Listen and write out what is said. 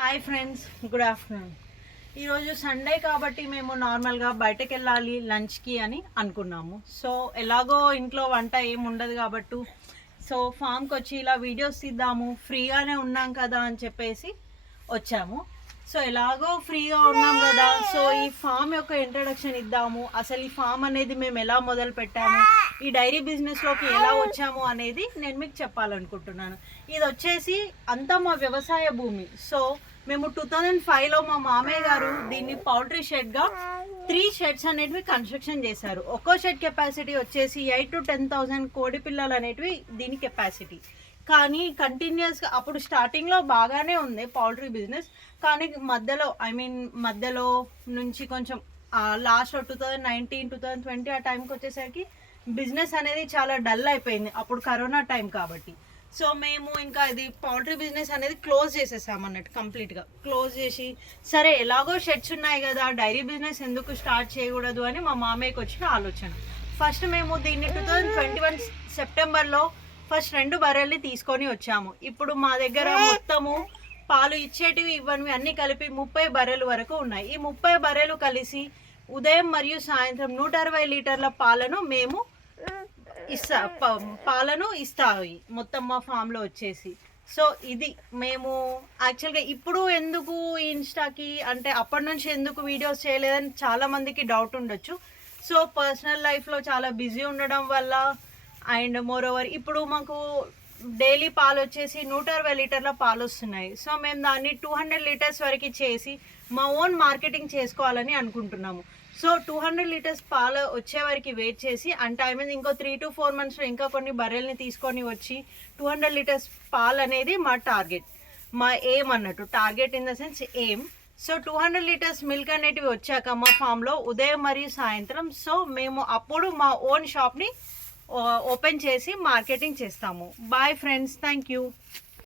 Hi friends, good afternoon. ఈరోజు Sunday కాబట్టి మేము నార్మల్గా బయటకు వెళ్ళాలి లంచ్కి అని అనుకున్నాము. సో ఎలాగో ఇంట్లో వంట ఏమి ఉండదు కాబట్టి ఫామ్కి వచ్చి ఇలా వీడియోస్ తీద్దాము, ఫ్రీగానే ఉన్నాం కదా అని చెప్పేసి వచ్చాము. సో ఎలాగో ఫ్రీగా ఉన్నాం కదా, సో ఈ ఫామ్ యొక్క ఇంట్రడక్షన్ ఇద్దాము. అసలు ఈ ఫామ్ అనేది మేము ఎలా మొదలు పెట్టాము, ఈ డైరీ బిజినెస్లోకి ఎలా వచ్చాము అనేది నేను మీకు చెప్పాలనుకుంటున్నాను. ఇది వచ్చేసి అంతా మా వ్యవసాయ భూమి. సో మేము 2005లో మా మామయ్య గారు దీన్ని పౌల్ట్రీ షెడ్గా 3 షెడ్స్ అనేటివి కన్స్ట్రక్షన్ చేశారు. ఒక్కో షెడ్ కెపాసిటీ వచ్చేసి 8 to 10,000 కోడి పిల్లలు అనేటివి దీని కెపాసిటీ. కానీ కంటిన్యూస్గా అప్పుడు స్టార్టింగ్లో బాగానే ఉంది పౌల్ట్రీ బిజినెస్, కానీ మధ్యలో నుంచి కొంచెం లాస్ట్లో 2019, 2020 ఆ టైంకి వచ్చేసరికి బిజినెస్ అనేది చాలా డల్ అయిపోయింది. అప్పుడు కరోనా టైం కాబట్టి. సో మేము ఇంకా ఇది పౌల్ట్రీ బిజినెస్ అనేది క్లోజ్ చేసేసాం అన్నట్టు, కంప్లీట్గా క్లోజ్ చేసి సరే ఎలాగో షెడ్స్ ఉన్నాయి కదా, డైరీ బిజినెస్ ఎందుకు స్టార్ట్ చేయకూడదు అని మా మామయ్యకి వచ్చిన ఆలోచన. ఫస్ట్ మేము దీన్ని 2021 సెప్టెంబర్లో ఫస్ట్ 2 బర్రెల్ని తీసుకొని వచ్చాము. ఇప్పుడు మా దగ్గర మొత్తము పాలు ఇచ్చేటివి ఇవ్వనివి అన్నీ కలిపి 30 బర్రెలు వరకు ఉన్నాయి. ఈ 30 బర్రెలు కలిసి ఉదయం మరియు సాయంత్రం 160 లీటర్ల పాలను మేము ఇస్తాయి మొత్తం మా ఫామ్లో వచ్చేసి. సో ఇది మేము యాక్చువల్గా ఇప్పుడు ఎందుకు ఇన్స్టాకి అంటే అప్పటి నుంచి ఎందుకు వీడియోస్ చేయలేదని చాలామందికి డౌట్ ఉండొచ్చు. సో పర్సనల్ లైఫ్లో చాలా బిజీ ఉండడం వల్ల అండ్ మోరోవర్ ఇప్పుడు మాకు డైలీ పాలు వచ్చేసి 160 లీటర్ల పాలు వస్తున్నాయి. సో మేము దాన్ని 200 లీటర్స్ వరకు చేసి మా ఓన్ మార్కెటింగ్ చేసుకోవాలని అనుకుంటున్నాము. సో 200 లీటర్స్ పాలు వచ్చే వరకు వెయిట్ చేసి అంటే ఇంకో 3 to 4 monthsలో ఇంకా కొన్ని బర్రెల్ని తీసుకొని వచ్చి 200 లీటర్స్ పాలు అనేది మా టార్గెట్, మా ఎయిమ్ అన్నట్టు. Target in the sense aim. So 200 litres milk అనేటివి వచ్చాక మా ఫామ్లో ఉదయం మరియు సాయంత్రం సో మేము అప్పుడు మా ఓన్ షాప్ని ఓపెన్ చేసి మార్కెటింగ్ చేస్తాము. Bye friends, thank you.